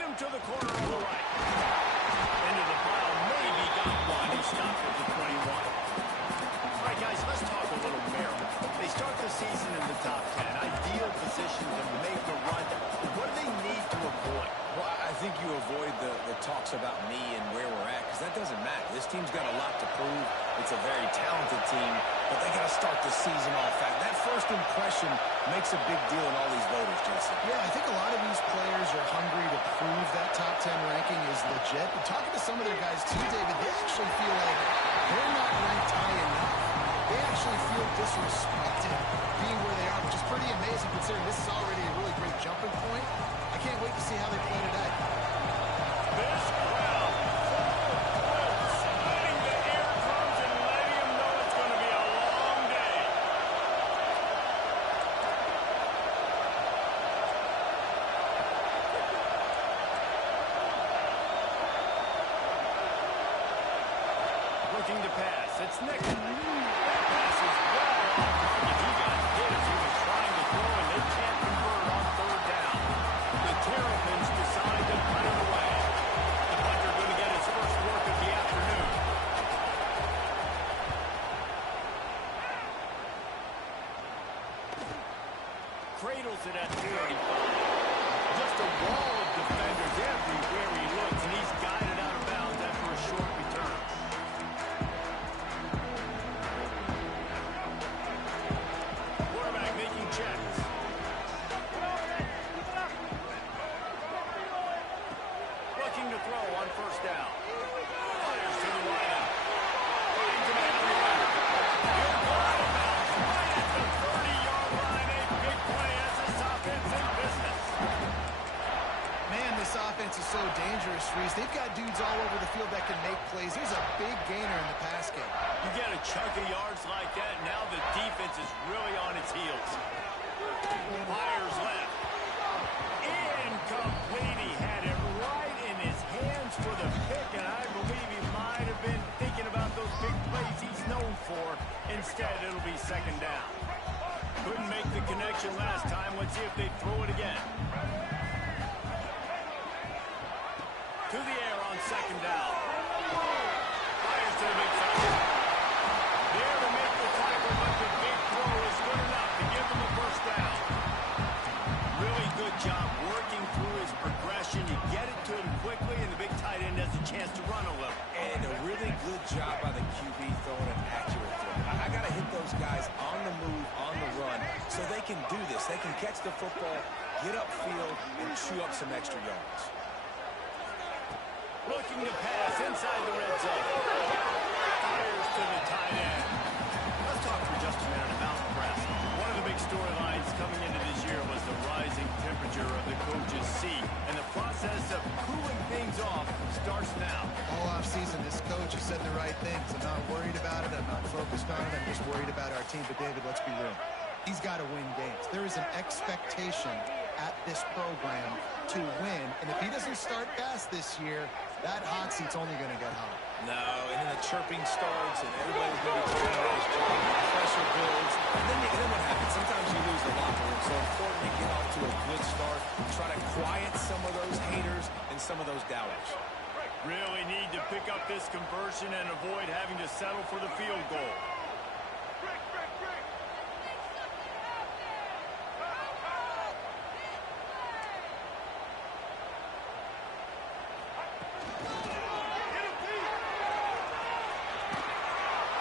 Beat him to the corner on the right. Into the pile. Maybe got one. He stopped at the 21. All right, guys, let's talk a little Maryland. They start the season in the top 10. Ideal position to make a run. What do they need to avoid? Well, I think you avoid the talks about me and where we're at, because that doesn't matter. This team's got a lot to prove. It's a very talented team, but they got to start the season off fast. That first impression makes a big deal in all these voters, Jason. Yeah, I think a lot of these players are hungry to prove that top 10 ranking is legit. But talking to some of their guys too, David, they actually feel like they're not ranked high enough. They actually feel disrespected being where they are, which is pretty amazing considering this is already a really great jumping point. I can't wait to see how they play today. This crowd sliding the eardrums and letting them know it's going to be a long day. Looking to pass. It's Nick. That pass is well off target. He got hit as he was trying to throw, and they can't convert on third down. The Terrapins decide to punt it away. The punter going to get his first work of the afternoon. Cradles it at 45. Just a wall of defenders everywhere he looks, and he's guided out of bounds after a short return. Quarterback making checks. Looking to throw on first down. Fires to the wideout. Finds him at the right. He'll go out of bounds right at the 30-yard line. A big play as this offense in business. Man, this offense is so dangerous, Reese. They've got dudes all over the field that can make plays. There's a big gainer in the pass game. You get a chunk of yards like that, now the defense is really on its heels. Fires left. Incomplete. He had it right in his hands for the pick, and I believe he might have been thinking about those big plays he's known for. Instead, it'll be second down. Couldn't make the connection last time. Let's see if they throw it again. To the air on second down. Fires to the big side. There to make the tackle, but the big throw is good enough to give them a first down. Really good job working through his progression. You get it to him quickly, and the big tight end has a chance to run a little. And a really good job by the QB throwing an accurate throw. I got to hit those guys on the move, on the run, so they can do this. They can catch the football, get upfield, and chew up some extra yards. Looking to pass inside the red zone. Fires to the tight end. Let's talk for just a minute about Nebraska. One of the big storylines coming into this year was the rising temperature of the coach's seat. And the process of cooling things off starts now. All offseason, this coach has said the right things. I'm not worried about it. I'm not focused on it. I'm just worried about our team. But, David, let's be real. He's got to win games. There is an expectation at this program to win. And if he doesn't start fast this year, that hot seat's only going to get hot. No, and then the chirping starts, and everybody's going to be trying to do his job. The pressure builds, and then what happens? Sometimes you lose the locker room. So important to get off to a good start, try to quiet some of those haters and some of those doubters. Really need to pick up this conversion and avoid having to settle for the field goal.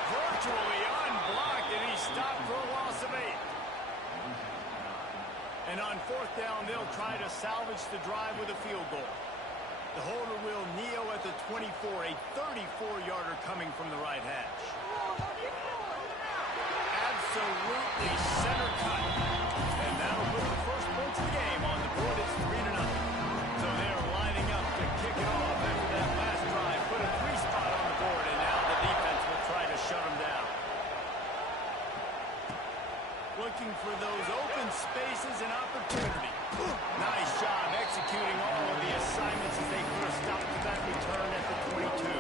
Virtually unblocked, and he's stopped for a loss of 8. And on fourth down, they'll try to salvage the drive with a field goal. The holder will kneel at the 24, a 34-yarder coming from the right hash. Absolutely center cut. And that'll put the first points of the game on the board. It's 3-0. So they're lining up to kick it off after that last drive. Put a 3 spot on the board, and now the defense will try to shut them down. Looking for those open spaces and opportunity. Nice job executing all of the assignments as they put a stop to that return at the 22.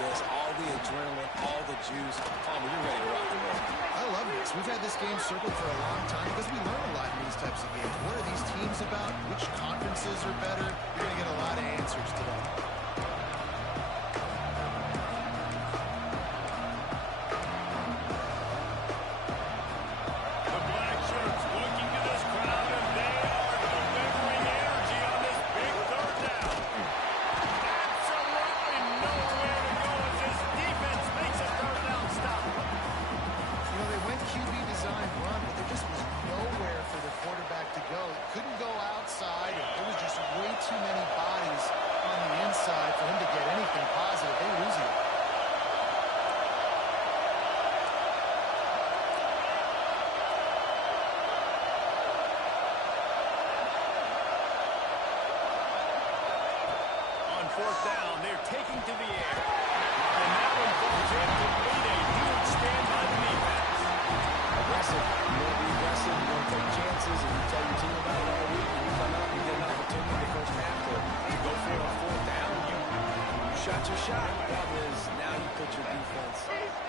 this, all the adrenaline, all the juice. Palmer, you're ready to rock and roll. I love this. We've had this game circled for a long time because we learn a lot in these types of games. What are these teams about? Which conferences are better? You're going to get a lot of answers today. The black shirts looking to this crowd, and they are delivering energy on this big third down. Absolutely nowhere to go as this defense makes a third down stop. You know, they went QB design run, but there just was nowhere for the quarterback to go. He couldn't go outside, and there was just way too many bodies on the inside for him to get anything positive. They lose it. On fourth down, they're taking to the air. And that one falls incomplete. A huge stand by the defense. Aggressive. You want to be aggressive. You want to take chances, and you tell your team about it all week. And you come out and you get an opportunity in the first half to go for it on fourth down. You shot your shot. The problem is now you put your defense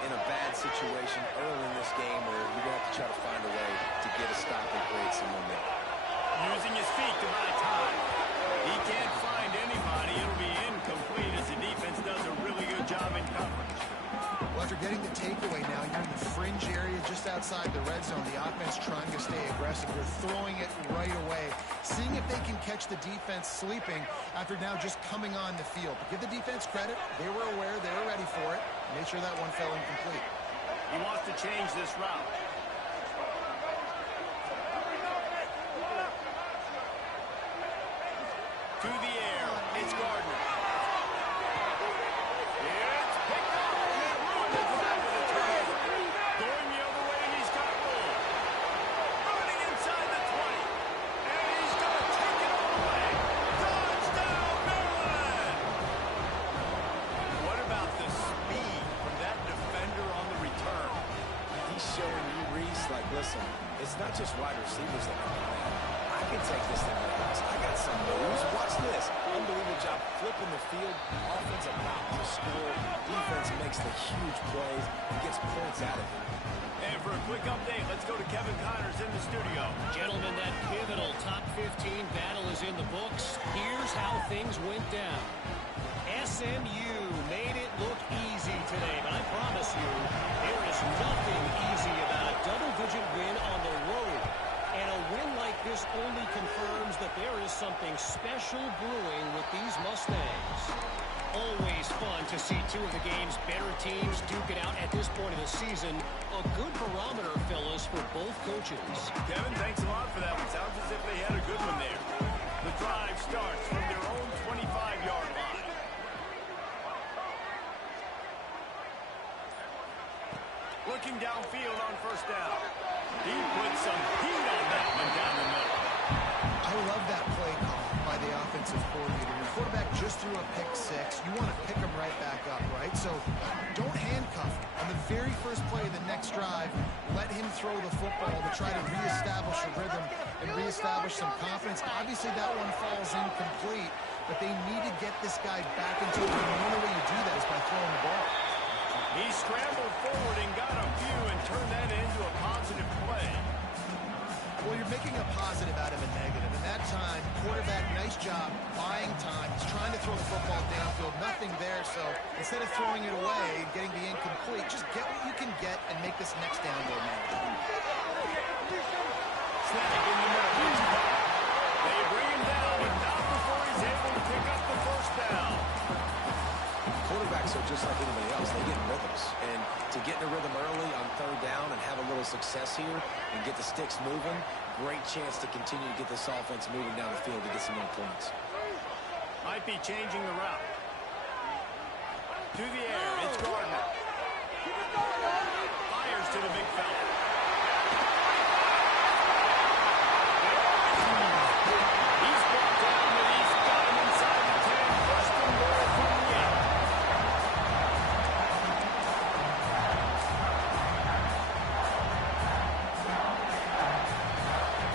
in a bad situation early in this game where you're going to have to try to find a way to get a stop and create some momentum. Using his feet to buy time. He can't find anybody. It'll be incomplete as the defense does a really good job in coverage. Well, after getting the takeaway now, you're in the fringe area just outside the red zone. The offense trying to stay aggressive. They're throwing it right away, seeing if they can catch the defense sleeping after now just coming on the field. But give the defense credit. They were aware. They were ready for it. Made sure that one fell incomplete. He wants to change this route. To the air, it's Gardner. It's picked up, and it ruined the drive with a turnover. Going the other way, and he's got room. Running inside the 20. And he's going to take it all the way. Touchdown, Maryland! What about the speed from that defender on the return? He's showing you, Reese, like, listen, it's not just wide receivers that can do that. I can take this thing to the house. I got some moves. Watch this. Unbelievable job flipping the field. Offense about to score. Defense makes the huge plays and gets points out of it. And for a quick update, let's go to Kevin Connors in the studio. Gentlemen, that pivotal top 15 battle is in the books. Here's how things went down. SMU made it look easy today, but I promise you, there is nothing easy about a double-digit win on the road. And a win like this only confirms that there is something special brewing with these Mustangs. Always fun to see two of the game's better teams duke it out at this point of the season. A good barometer, fellas, for both coaches. Kevin, thanks a lot for that one. Sounds as if they had a good one there. The drive starts from their own 25-yard line. Looking downfield on first down. He put some heat on that one down the middle. I love that play call by the offensive coordinator. Your quarterback just threw a pick six. You want to pick him right back up, right? So don't handcuff him. On the very first play of the next drive, let him throw the football to try to reestablish a rhythm and reestablish some confidence. Obviously, that one falls incomplete, but they need to get this guy back into it. The only way you do that is by throwing the ball. He scrambled forward and got a few and turned that into a positive play. Well, you're making a positive out of a negative. And that time, quarterback, nice job, buying time. He's trying to throw the football downfield. Nothing there, so instead of throwing it away and getting the incomplete, just get what you can get and make this next down go manageable. Snag in the middle. He's caught. They bring him down, but not before he's able to pick up the first down. Quarterbacks are just like anybody else. They get in rhythms. And to get in a rhythm early on third down and have a little success here and get the sticks moving, great chance to continue to get this offense moving down the field to get some more points. Might be changing the route. To the air, it's Gardner. Fires to the big fella. He's brought down, but he's got him inside the 10. First and goal from the 8.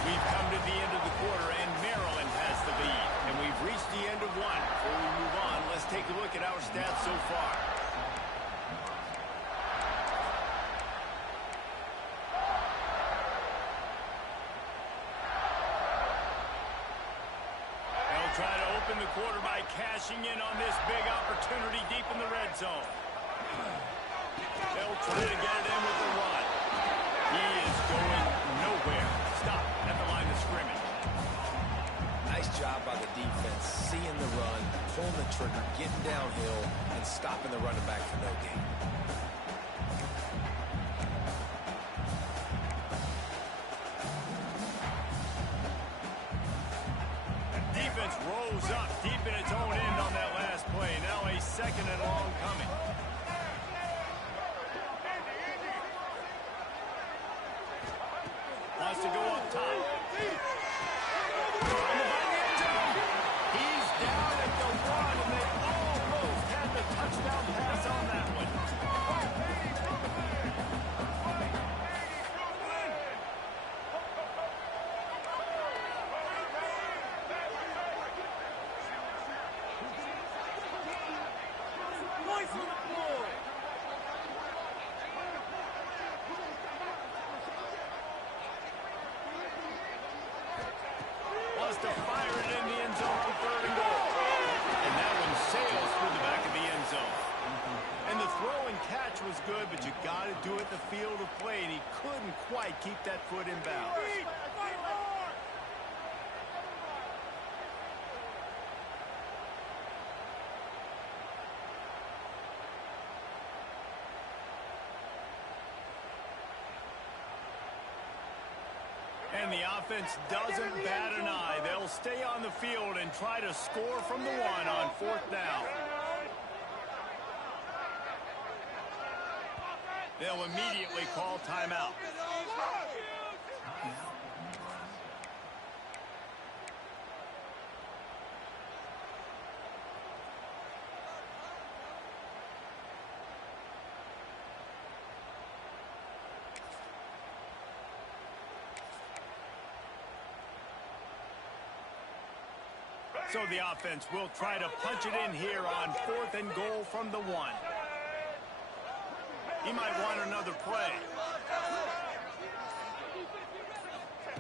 We've come to the end of the quarter, and Maryland has the lead. And we've reached the end of one. Before we move on, let's take a look at our stats so far. quarterback cashing in on this big opportunity deep in the red zone. They'll try to get it in with the run. He is going nowhere. Stop at the line of scrimmage. Nice job by the defense, seeing the run, pulling the trigger, getting downhill, and stopping the running back for no gain. Defense rose up deep in its own end on that last play. Now a second and long coming. Wants to go up top. He's down at the one, and they almost had the touchdown pass on that one. Wants to fire it in the end zone on 3rd and goal. And that one sails through the back of the end zone. And the throw and catch was good, but you got to do it in the field of play, and he couldn't quite keep that foot in bounds. And the offense doesn't bat an eye. They'll stay on the field and try to score from the one on 4th down. They'll immediately call timeout. So the offense will try to punch it in here on 4th and goal from the 1. He might want another play.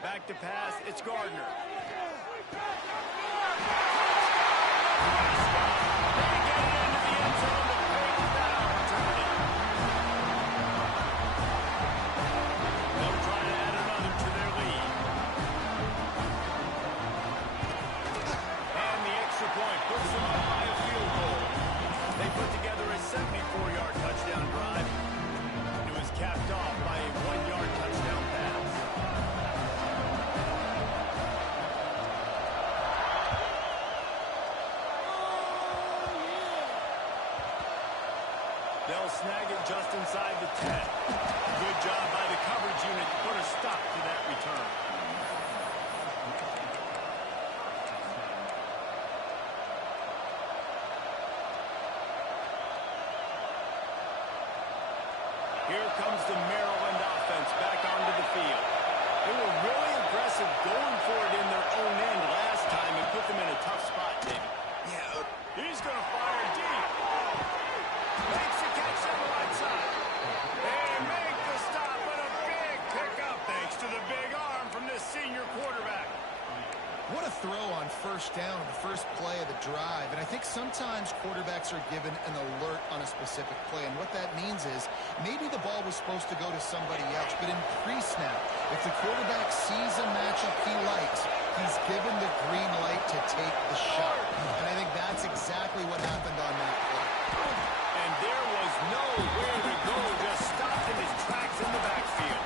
Back to pass, it's Gardner. Puts them up by a field goal. They put together a 74-yard touchdown drive. It was capped off by a 1-yard touchdown pass. They'll snag it just inside the 10. Good job by the coverage unit to put a stop to that return. Here comes the Maryland offense back onto the field. They were really aggressive going for it in their own end last time and put them in a tough spot, David. Yeah. He's going to fire deep. Makes the catch on the right side. They make the stop, but a big pickup thanks to the big arm from this senior quarterback. What a throw on 1st down on the first play of the drive. And I think sometimes quarterbacks are given an alert on a specific play. And what that means is maybe the ball was supposed to go to somebody else. But in pre-snap, if the quarterback sees a matchup he likes, he's given the green light to take the shot. And I think that's exactly what happened on that play. And there was nowhere to go, just stopped in his tracks in the backfield.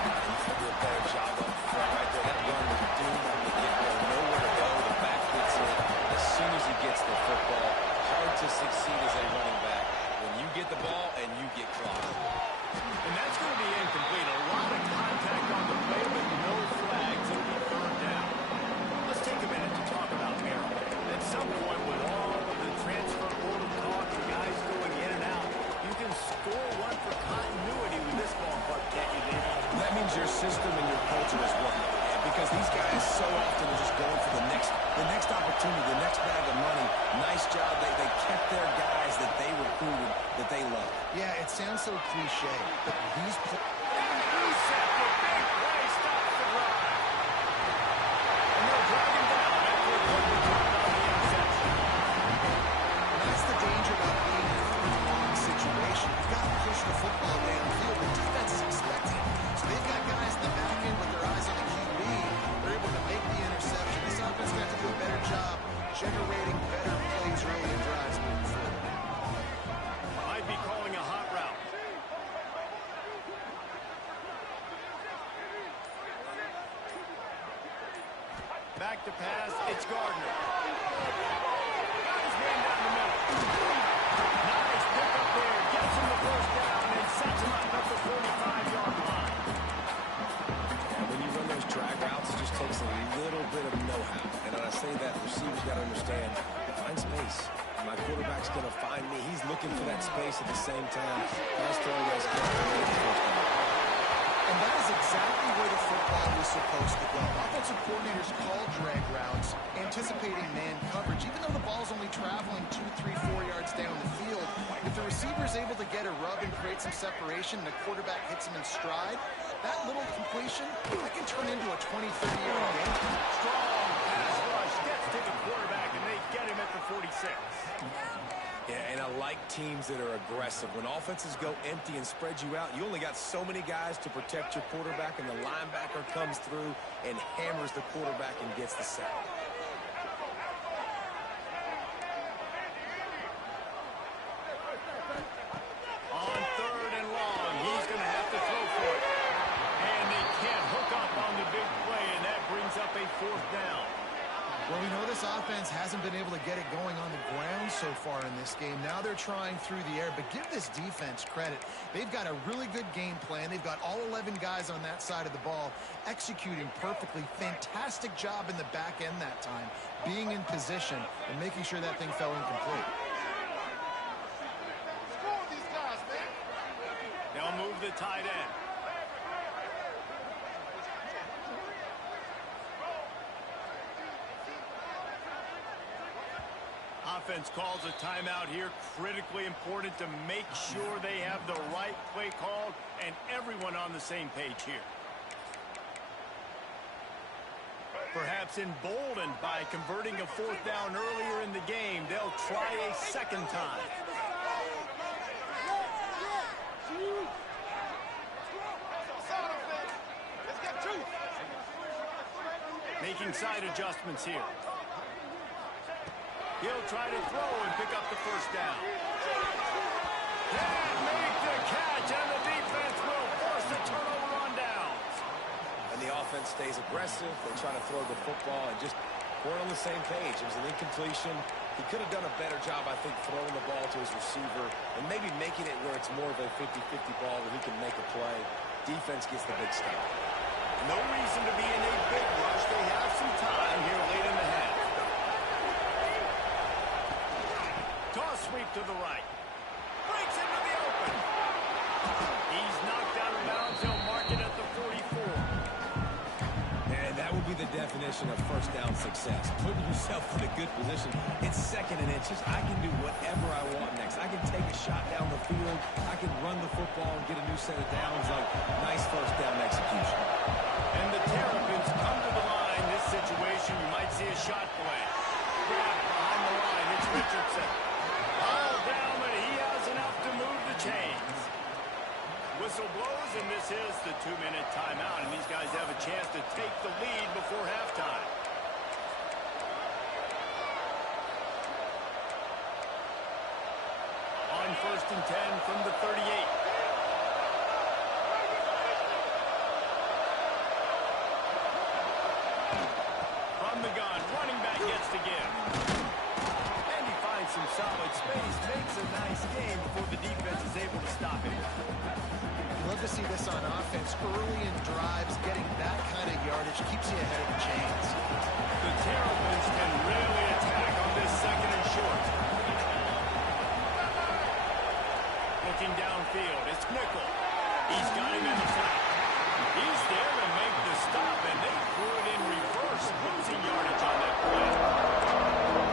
He's going to do a better job up front right there. That run was doomed from the get-go. Nowhere to go. The back gets in as soon as he gets the football. Hard to succeed as a running back when you get the ball and you get clocked. And that's going to be incomplete. A lot of contact on the play, but no flags. It'll be 3rd down. Let's take a minute to talk about Maryland. At some point, with all of the transfer portal talk and guys going in and out, you can score one for continuity with this ballpark, can't you, David? That means your system and your culture is working. Because these guys so often are just going for the next opportunity, the next bag of money. Nice job. They kept their guys that they recruited, that they love. Yeah, it sounds so cliche, but these Set the big play, stops the drive. And they'll drag him down after a good return on the inside. back to pass. It's Gardner. Got his man down the middle. Nice pick up there. Gets him the first down and sets him up at the 45-yard line. And when you run those drag routes, it just takes a little bit of know-how. And when I say that, receivers got to understand, find space. My quarterback's going to find me. He's looking for that space at the same time. Nice throw, guys. And that is exactly where the football was supposed to go. Offensive coordinators call drag routes, anticipating man coverage. Even though the ball's only traveling 2, 3, 4 yards down the field, if the receiver is able to get a rub and create some separation and the quarterback hits him in stride, that little completion, that can turn into a 20, 30-yard gain. Strong pass rush. Gets to the quarterback, and they get him at the 46. Yeah, and I like teams that are aggressive. When offenses go empty and spread you out, you only got so many guys to protect your quarterback, and the linebacker comes through and hammers the quarterback and gets the sack. On 3rd and long, he's going to have to throw for it. And they can't hook up on the big play, and that brings up a 4th down. Well, we know this offense hasn't been able to get it going on the ground so far in this game. Now they're trying through the air, but give this defense credit. They've got a really good game plan. They've got all 11 guys on that side of the ball executing perfectly. Fantastic job in the back end that time, being in position and making sure that thing fell incomplete. They'll move the tight end. Offense calls a timeout here. Critically important to make sure they have the right play called and everyone on the same page here. Perhaps emboldened by converting a 4th down earlier in the game, they'll try a 2nd time. Making side adjustments here. He'll try to throw and pick up the 1st down. Can't make the catch, and the defense will force a turnover on downs. And the offense stays aggressive. They try to throw the football and just weren't on the same page. It was an incompletion. He could have done a better job, I think, throwing the ball to his receiver and maybe making it where it's more of a 50-50 ball where he can make a play. Defense gets the big stop. No reason to be in a big rush. They have some time here late in the half. Toss sweep to the right. Breaks into the open. He's knocked out of bounds. He'll mark it at the 44. And that would be the definition of 1st down success. Putting yourself in a good position. It's 2nd and inches. I can do whatever I want next. I can take a shot down the field. I can run the football and get a new set of downs. Like, nice 1st down execution. And the Terrapins come to the line. This situation, you might see a shot play. Grab behind the line. It's Richardson. All down, but he has enough to move the chains. Whistle blows, and this is the 2-minute timeout, and these guys have a chance to take the lead before halftime. On 1st and 10 from the 38. From the gun, running back gets to give. And he finds some solid space, makes a nice game before the defense is able to stop him. Love to see this on offense. Early in drives, getting that kind of yardage keeps you ahead of the chains. The Terrapins can really attack on this 2nd and short. Looking downfield, it's Nickel. He's got him in the flat. He's there to make the stop, and they threw it in reverse, losing yardage on that play.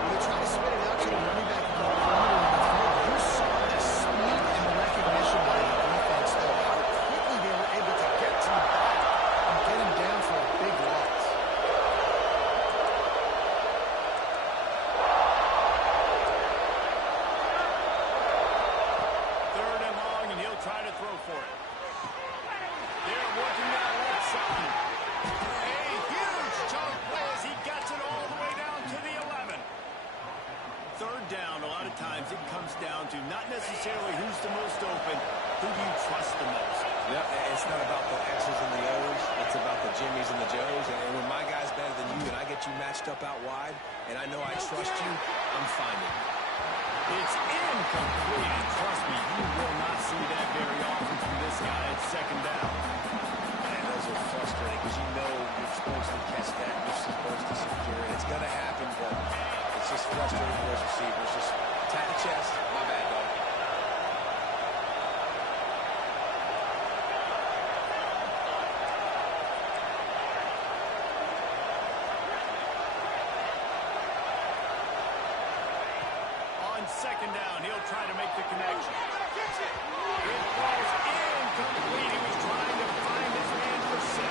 They try to spit it out to the running back in the perimeter of the field. You saw the speed and the recognition by the defense, though. How quickly they were able to get to the back and get him down for a big loss. Third and long, and he'll try to throw for it. They're working that left side. A huge chunk play as he gets it all the way down to the 11. 3rd down, a lot of times it comes down to not necessarily who's the most open, who do you trust the most? Yeah, it's not about the X's and the O's. It's about the Jimmies and the Joes. And when my guy's better than you and I get you matched up out wide, and I know I trust you, I'm finding you. It's incomplete, and trust me, you will not see that very often from this guy at second down. And those are frustrating because you know you're supposed to catch that, you're supposed to secure it. It's going to happen, but it's just frustrating for those receivers. Just tap the chest. My bad, dog. Second down, he'll try to make the connection. It falls incomplete. He was trying to find his man for 6.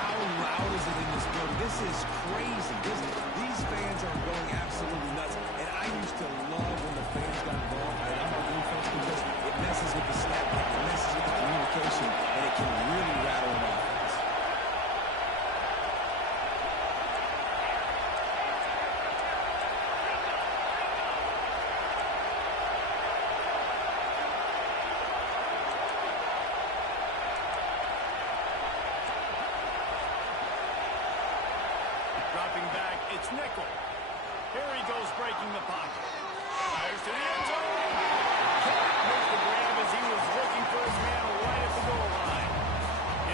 How loud is it in this building? This is crazy. These fans are going absolutely nuts. And I used to love when the fans got involved. And I'm a defense because it messes with the snap, it messes with the communication, and it can really rattle an offense. Dropping back, it's Nickel. Here he goes breaking the pocket. Fires to the end zone. Can't make the grab as he was looking for his man right at the goal line.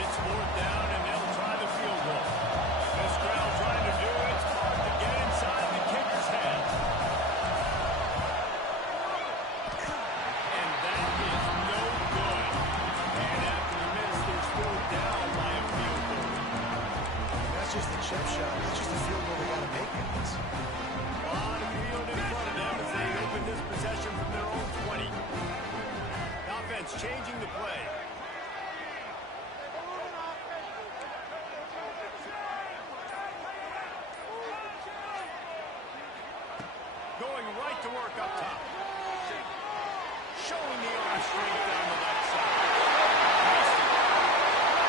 It's 4th down, and they'll try the field goal. This crowd trying to do its part to get inside the kicker's head. And that is no good. And after the miss, they're still down by a field goal. That's just a chip shot. That's just a field goal they got to make in this. A lot of field in front of them as they open this possession from their own 20. Offense changing the play. Going right to work up top. Showing the arm strength down the left side.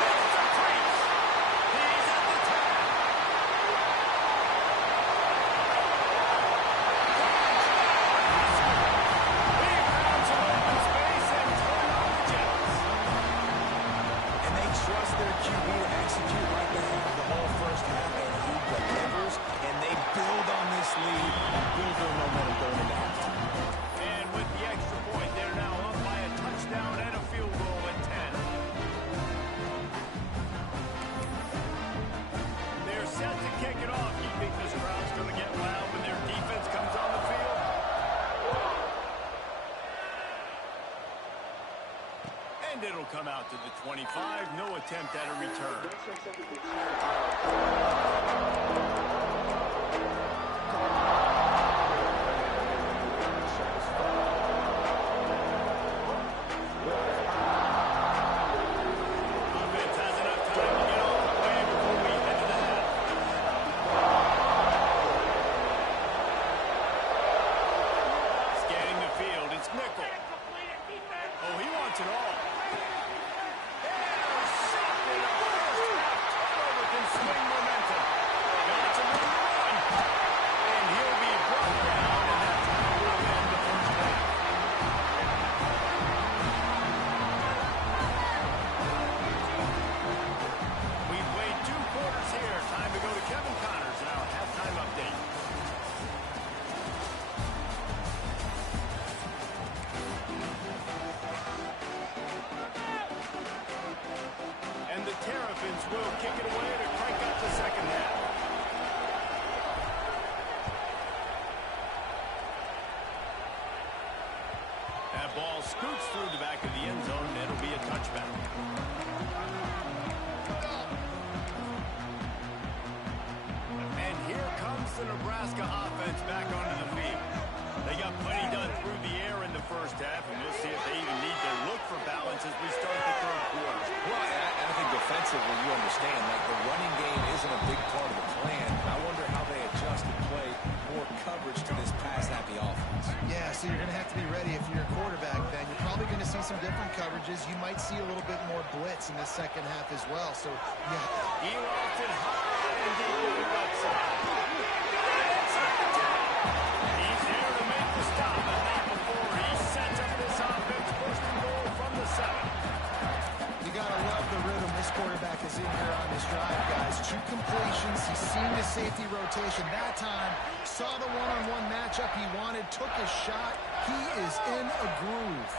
It's a trace. He's at the tag. He found some open space and turned on the Jets. And they trust their QB to execute like they have the whole first half, and he delivers, and they build on this lead and build their momentum going into halftime. And with the extra point, they're now up by a touchdown and a field goal at 10. They're set to kick it off. You think this crowd's going to get loud when their defense comes on the field? And it'll come out to the 25. No attempt at a return. Offense has enough time to get off the play before we head to the half. Scanning the field, it's Nickel. Oh, he wants it all. Intercepted. A first half turnover can swing momentum. Got some room to run. And he'll be brought down, and that's how we'll end the first half. We've played 2 quarters here. Time to go to Kevin Connors and our halftime update. And the Terrapins will kick it away to crank up the second half. That ball scoots through the back of the end zone, and it'll be a touchback. And here comes the Nebraska offense back onto the field. They got plenty done through the air in the first half, and we'll see if they even need to look for balance as we start the third quarter. Well, I think defensively, you understand, like the running game isn't a big part of the plan. I wonder how they adjust and play more coverage to this pass-happy offense. Yeah, so you're going to have to be ready if you're a quarterback, Ben. You're probably going to see some different coverages. You might see a little bit more blitz in the second half as well. So, yeah. He lofts it high and deep to the left side. Inside the 10. He's here to make the stop, but not before he sets up this offense first and goal from the 7. You got to love the rhythm this quarterback is in here on this drive, guys. 2 completions. He rotation. That time, saw the one-on-one matchup he wanted, took his shot. He is in a groove.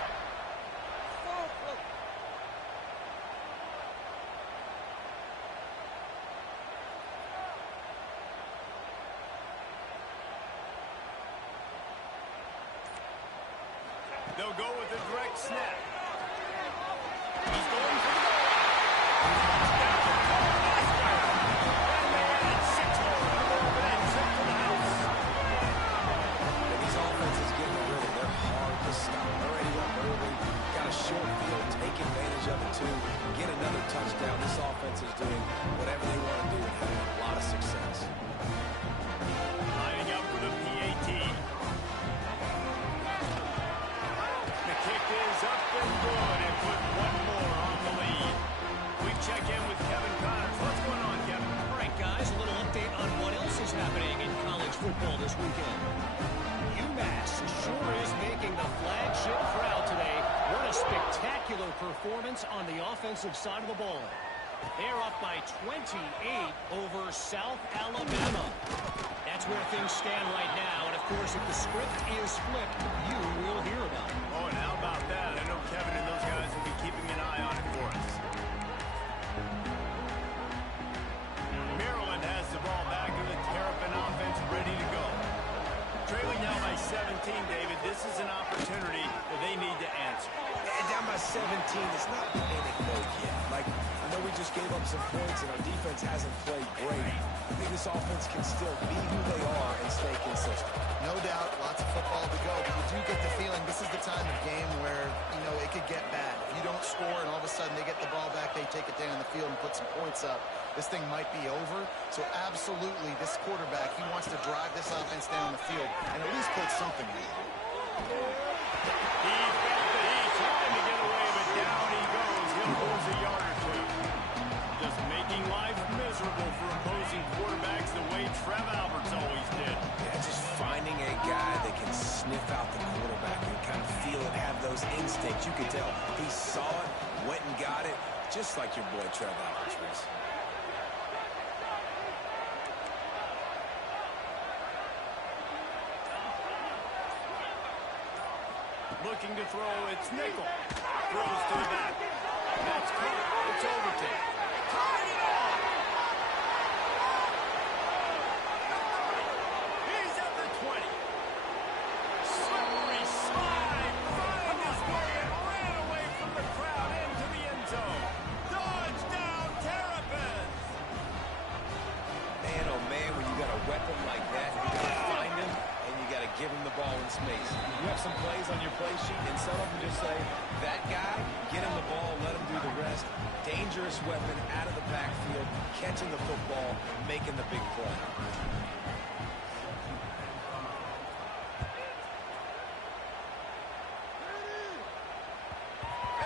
They'll go with a direct snap. He's going for the goal. Down the goal, Nebraska. And they add 6 more to the ball, but that's it for the house. And these offenses getting a rhythm. They're hard to stop. Already up early. Got a short field. Take advantage of it, too. Get another touchdown. This offense is doing whatever they want to do and having a lot of success. Lining up for the PAT. Kick is up and good and put one more on the lead. We check in with Kevin Connors. What's going on, Kevin? All right, guys, a little update on what else is happening in college football this weekend. UMass sure is making the flagship crowd today. What a spectacular performance on the offensive side of the ball. They're up by 28 over South Alabama. That's where things stand right now. And, of course, if the script is flipped, you will hear about it. Oh, and how about that? I know Kevin and those guys will be keeping an eye on it for us. Maryland has the ball back in the Terrapin offense ready to go. Trailing now by 17, David. This is an opportunity that they need to answer. And down by 17, it's not panic mode yet. Like, I know we just gave up some points and our defense hasn't played great. I think this offense can still be who they are and stay consistent. No doubt, lots of football to go, but you do get the feeling this is the time of game where, you know, it could get bad. If you don't score and all of a sudden they get the ball back, they take it down the field and put some points up, this thing might be over. So absolutely, this quarterback, he wants to drive this offense down the field and at least put something in. He felt the heat, trying to get away, but down he goes. He'll lose a yard or two. Just making life miserable for opposing quarterbacks the way Trev Alberts always did. Yeah, just finding a guy that can sniff out the quarterback and kind of feel it, have those instincts. You could tell he saw it, went and got it, just like your boy Trev Alberts was. Looking to throw, it's nickel. Throws to the back. That's caught. It's Overton. Tied it up. He's at the 20. Slippery slide. Find his way and ran away from the crowd into the end zone. Dodge down Terrapins. Man, oh man, when you got a weapon like that, you got to find him and you got to give him the ball in space. You have some plays on your play sheet, and some of them just say, that guy, get him the ball, let him do the rest. Dangerous weapon out of the backfield, catching the football, making the big play.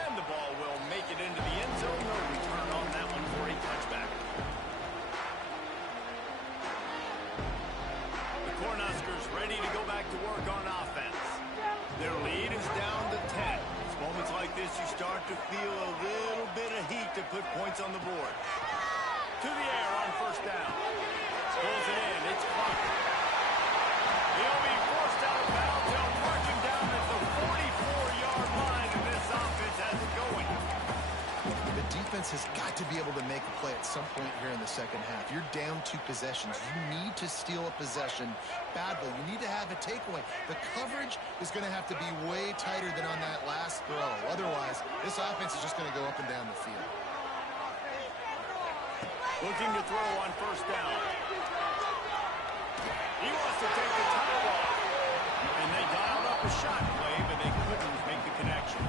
And the ball will make it into the end zone. No return on that one for a touchback. The Cornhuskers ready to go back to work on offense. Their lead is down to 10. It's moments like this you start to feel a little bit of heat to put points on the board. To the air on first down. Pulls it in. It's caught. He'll be forced out of bounds. They'll mark him down at the 44-yard line, and this offense has it going. The defense has got to be able to make a play at some point here in the second half. You're down 2 possessions. You need to steal a possession badly. You need to have a takeaway. The coverage is going to have to be way tighter than on that last throw. Otherwise, this offense is just going to go up and down the field. Looking to throw on first down. He wants to take the top off. And they dialed up a shot play, but they couldn't make the connection.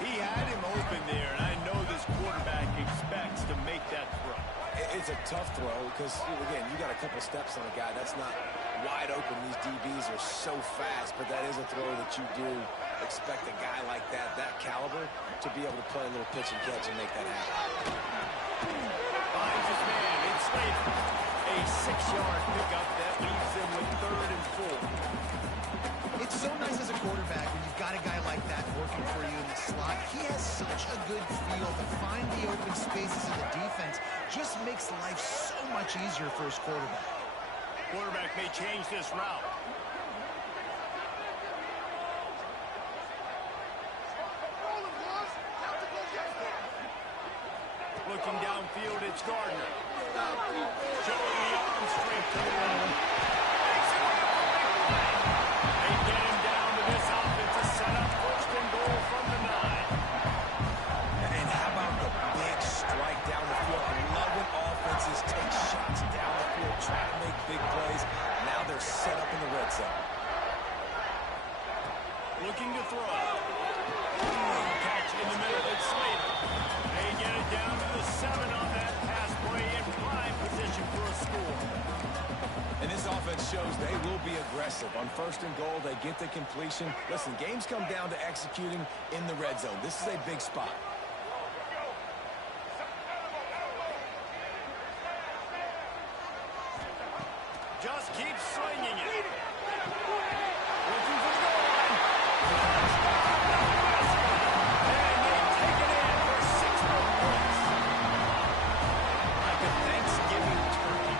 He had him open there, and I know this quarterback expects to make that throw. It's a tough throw because, again, you got a couple steps on a guy. That's not wide open. These DBs are so fast, but that is a throw that you do expect a guy like that caliber, to be able to play a little pitch and catch and make that happen. Finds his man. It's Slater. A 6-yard pickup that leaves him with 3rd and 4. It's so nice as a quarterback when you've got a guy like that working for you in the slot. He has such a good feel to find the open spaces in the defense. Just makes life so much easier for his quarterback. Quarterback may change this route. Looking downfield, it's Gardner. Showing the arm strength to the run. Makes it with a perfect play. They get him down to this offensive setup. First and goal from the 9. And how about the big strike down the field? I love when offenses take shots down the field, try to make big plays. Now they're set up in the red zone. Looking to throw. Catch in the middle. It's Slater. They get it down to the 7 on that pass play in prime position for a score. And this offense shows they will be aggressive. On first and goal, they get the completion. Listen, games come down to executing in the red zone. This is a big spot. Just keep swinging it. Looking for the goal line. And they take it in for 6 more points. Like a Thanksgiving turkey.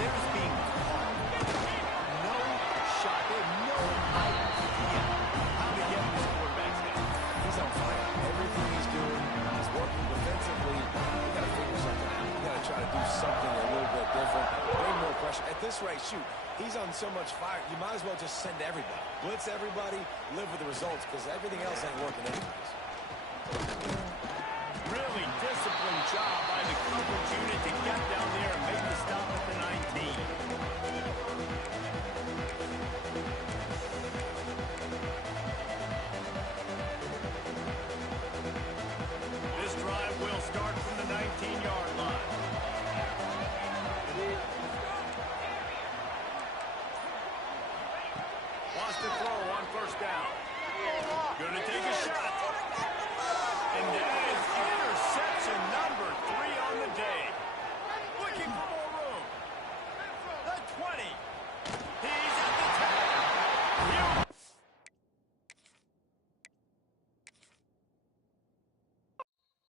There's being calm. No shot. They have no idea how to get this quarterback's head. He's on fire. Everything he's doing is working defensively. You got to figure something out. You got to try to do something a little bit different. Bring more pressure. At this rate, shoot, he's on so much fire, you might as well just send everybody. Blitz everybody, live with the results, because everything else ain't working anyways. Really disciplined job by the coverage unit to get down there and make the stop at the 19.